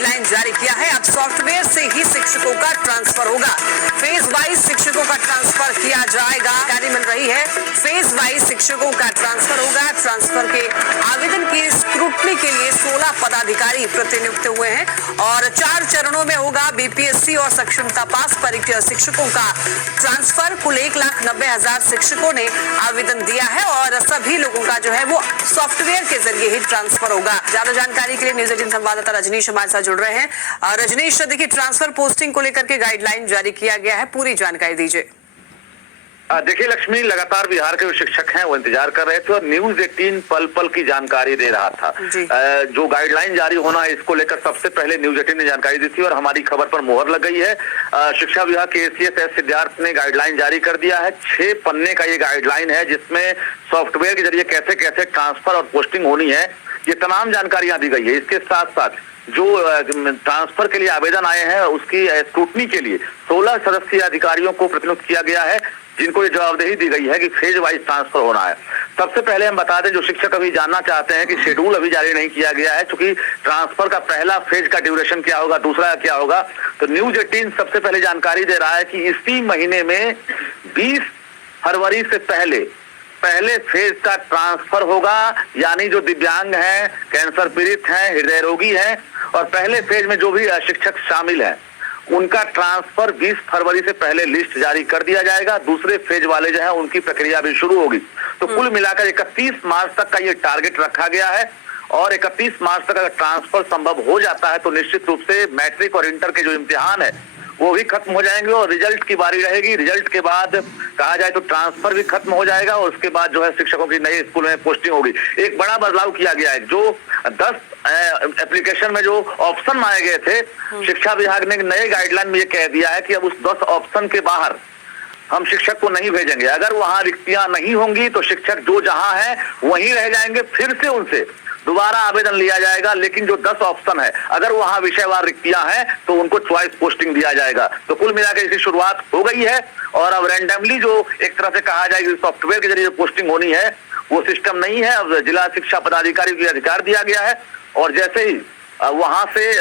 Guideline जारी किया है। अब सॉफ्टवेयर से ही शिक्षकों का ट्रांसफर होगा। फेज वाइज शिक्षकों का ट्रांसफर किया जाएगा। जानकारी मिल रही है, फेज वाइज शिक्षकों का ट्रांसफर होगा। ट्रांसफर के आवेदन की स्क्रूटनी के लिए 16 पदाधिकारी प्रतिनियुक्त हुए हैं और 4 चरणों में होगा। बीपीएससी और सक्षमता पास परीक्षा शिक्षकों का ट्रांसफर। कुल 1,90,000 शिक्षकों ने आवेदन दिया है और सभी लोगों का जो है वो सॉफ्टवेयर के जरिए ही ट्रांसफर होगा। ज्यादा जानकारी के लिए न्यूज 18 संवाददाता रजनीश हमारे साथ जुड़ रहे हैं। रजनीश, देखिए ट्रांसफर पोस्टिंग को लेकर के गाइडलाइन जारी किया गया है, पूरी जानकारी दीजिए। देखिए लक्ष्मी, लगातार बिहार के जो शिक्षक हैं वो इंतजार कर रहे थे और न्यूज 18 पल पल की जानकारी दे रहा था। जो गाइडलाइन जारी होना है इसको लेकर सबसे पहले न्यूज 18 ने जानकारी दी थी और हमारी खबर पर मोहर लग गई है। शिक्षा विभाग के एसीएस एस सिद्धार्थ ने गाइडलाइन जारी कर दिया है। 6 पन्ने का ये गाइडलाइन है जिसमें सॉफ्टवेयर के जरिए कैसे कैसे ट्रांसफर और पोस्टिंग होनी है ये तमाम जानकारियां दी गई है। इसके साथ साथ जो ट्रांसफर के लिए आवेदन आए हैं उसकी स्क्रूटनी के लिए 16 सदस्यीय अधिकारियों को प्रतिनियुक्त किया गया है, जिनको ये जवाबदेही दी गई है कि फेज वाइज ट्रांसफर होना है। सबसे पहले हम बता दें, जो शिक्षक अभी जानना चाहते हैं कि शेड्यूल अभी जारी नहीं किया गया है, क्योंकि ट्रांसफर का पहला फेज का ड्यूरेशन क्या होगा, दूसरा क्या होगा, तो न्यूज 18 सबसे पहले जानकारी दे रहा है कि इसी महीने में 20 फरवरी से पहले फेज का ट्रांसफर होगा। यानी जो दिव्यांग हैं, कैंसर पीड़ित हैं, हृदय रोगी हैं और पहले फेज में जो भी शिक्षक शामिल हैं उनका ट्रांसफर 20 फरवरी से पहले लिस्ट जारी कर दिया जाएगा। दूसरे फेज वाले जो है उनकी प्रक्रिया भी शुरू होगी। तो कुल मिलाकर 31 मार्च तक का ये टारगेट रखा गया है और 31 मार्च तक अगर ट्रांसफर संभव हो जाता है तो निश्चित रूप से मैट्रिक और इंटर के जो इम्तिहान है वो भी खत्म हो जाएंगे और रिजल्ट की बारी रहेगी। रिजल्ट के बाद कहा जाए तो ट्रांसफर भी खत्म हो जाएगा और उसके बाद जो है शिक्षकों की नए स्कूल में पोस्टिंग होगी। एक बड़ा बदलाव किया गया है, जो 10 एप्लीकेशन में जो ऑप्शन मांगे गए थे, शिक्षा विभाग ने नए गाइडलाइन में ये कह दिया है कि अब उस 10 ऑप्शन के बाहर हम शिक्षक को नहीं भेजेंगे। अगर वहां रिक्तियां नहीं होंगी तो शिक्षक जो जहां है वहीं रह जाएंगे, फिर से उनसे दोबारा आवेदन लिया जाएगा। लेकिन जो 10 ऑप्शन है, अगर वहां विषयवार रिक्तियां हैं तो उनको चॉइस पोस्टिंग दिया जाएगा। तो कुल मिलाकर इसकी शुरुआत हो गई है और अब रैंडमली जो एक तरह से कहा जाए कि सॉफ्टवेयर के जरिए पोस्टिंग होनी है वो सिस्टम नहीं है। अब जिला शिक्षा पदाधिकारी को अधिकार दिया गया है और जैसे ही वहां से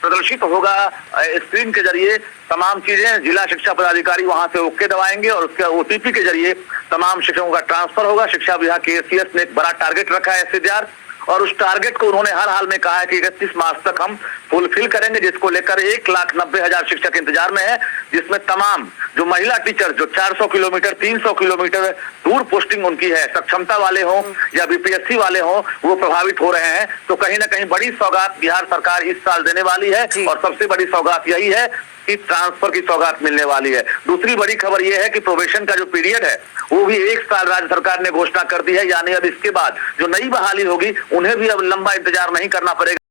प्रदर्शित होगा स्क्रीन के जरिए तमाम चीजें, जिला शिक्षा पदाधिकारी वहां से ओके दबाएंगे और उसके ओटीपी के जरिए तमाम शिक्षकों का ट्रांसफर होगा। शिक्षा विभाग के एसीएस ने एक बड़ा टारगेट रखा है सिद्धार्थ, और उस टारगेट को उन्होंने हर हाल में कहा है कि 31 मार्च तक हम फुलफिल करेंगे, जिसको लेकर 1,90,000 शिक्षक इंतजार में है। जिसमें तमाम जो महिला टीचर जो 400 किलोमीटर 300 किलोमीटर दूर पोस्टिंग उनकी है, सक्षमता वाले हों या बीपीएससी वाले हों, वो प्रभावित हो रहे हैं। तो कहीं ना कहीं बड़ी सौगात बिहार सरकार इस साल देने वाली है और सबसे बड़ी सौगात यही है कि ट्रांसफर की सौगात मिलने वाली है। दूसरी बड़ी खबर यह है कि प्रोबेशन का जो पीरियड है वो भी 1 साल राज्य सरकार ने घोषणा कर दी है। यानी अब इसके बाद जो नई बहाली होगी उन्हें भी अब लंबा इंतजार नहीं करना पड़ेगा।